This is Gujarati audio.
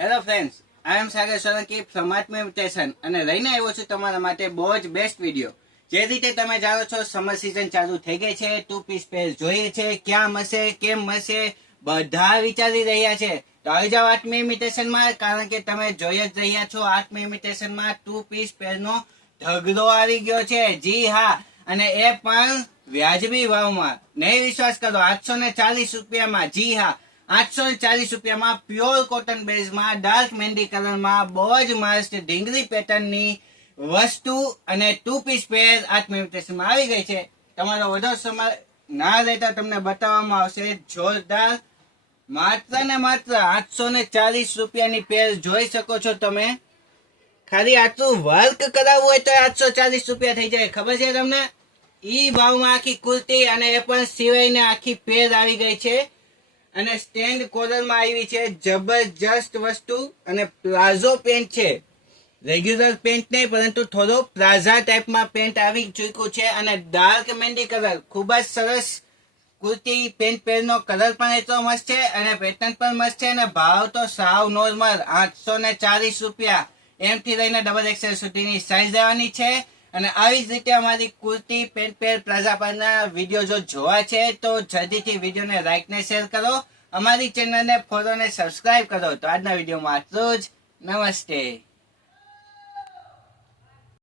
Hello friends, I am Sagar Solanki from આત્મઇમિટેશન અને લઈને આવ્યો છું તમારા માટે બહુ જ બેસ્ટ વિડીયો. જે રીતે તમે જાણો છો સમર સિઝન ચાલુ થઈ ગઈ છે. 2 પીસ પેર જોઈએ છે, ક્યાં મળશે, કેમ મળશે, બધા વિચારી રહ્યા છે. તો આવી જાઓ આત્મઇમિટેશનમાં, કારણ કે તમે જોઈ જ રહ્યા છો આત્મઇમિટેશનમાં 2 પીસ પેરનો ઢગલો આવી ગયો છે. જી હા, અને એ પણ વ્યાજબી ભાવમાં. નહીં વિશ્વાસ કરો, 840 રૂપિયામાં. જી હા, 840 રૂપિયામાં પ્યોર કોટન બેઝમાં ડાર્ક મહેંદી કલરમાં બહુ જ મસ્ત ઢીંગલી પેટર્નની વસ્તુ અને 2 પીસ પેર આત્મઇમિટેશનમાં આવી ગઈ છે. તમારો વધુ સમય ના લેતા તમને બતાવવામાં આવશે. જોરદાર, માત્ર ને માત્ર 840 રૂપિયાની પેર જોઈ શકો છો તમે. ખાલી આટલું વર્ક કરાવવું હોય તો 840 રૂપિયા થઈ જાય. ખબર છે તમને? ઈ ભાવમાં આખી કુર્તી, અને એ પણ સિવાયને આખી પેર આવી ગઈ છે. અને સ્ટેન્ડ કોલરમાં આવી છે. જબરજસ્ત વસ્તુ. અને પ્લાઝો પેન્ટ છે, રેગ્યુલર પેન્ટ નહીં પરંતુ થોડો પ્લાઝા ટાઈપમાં પેન્ટ આવી ચૂક્યું છે. અને ડાર્ક મહેંદી કલર, ખૂબ જ સરસ કુર્તી. પેન્ટ પેરનો કલર પણ એટલો મસ્ત છે અને પેટર્ન પણ મસ્ત છે. અને ભાવ તો સાવ નોર્મલ, 840 રૂપિયા. એમથી લઈને XXL સુધીની સાઈઝ આવવાની છે. અને આવી જ રીતે અમારી કુર્તી, પેન્ટ પેર, પ્લાઝા પરના વિડીયો જો જોવા છે તો જલ્દીથી વિડીયોને લાઈક ને શેર કરો. અમારી ચેનલને ફોલો ને સબસ્ક્રાઇબ કરો. તો આજના વિડીયોમાં આટલું જ. નમસ્તે.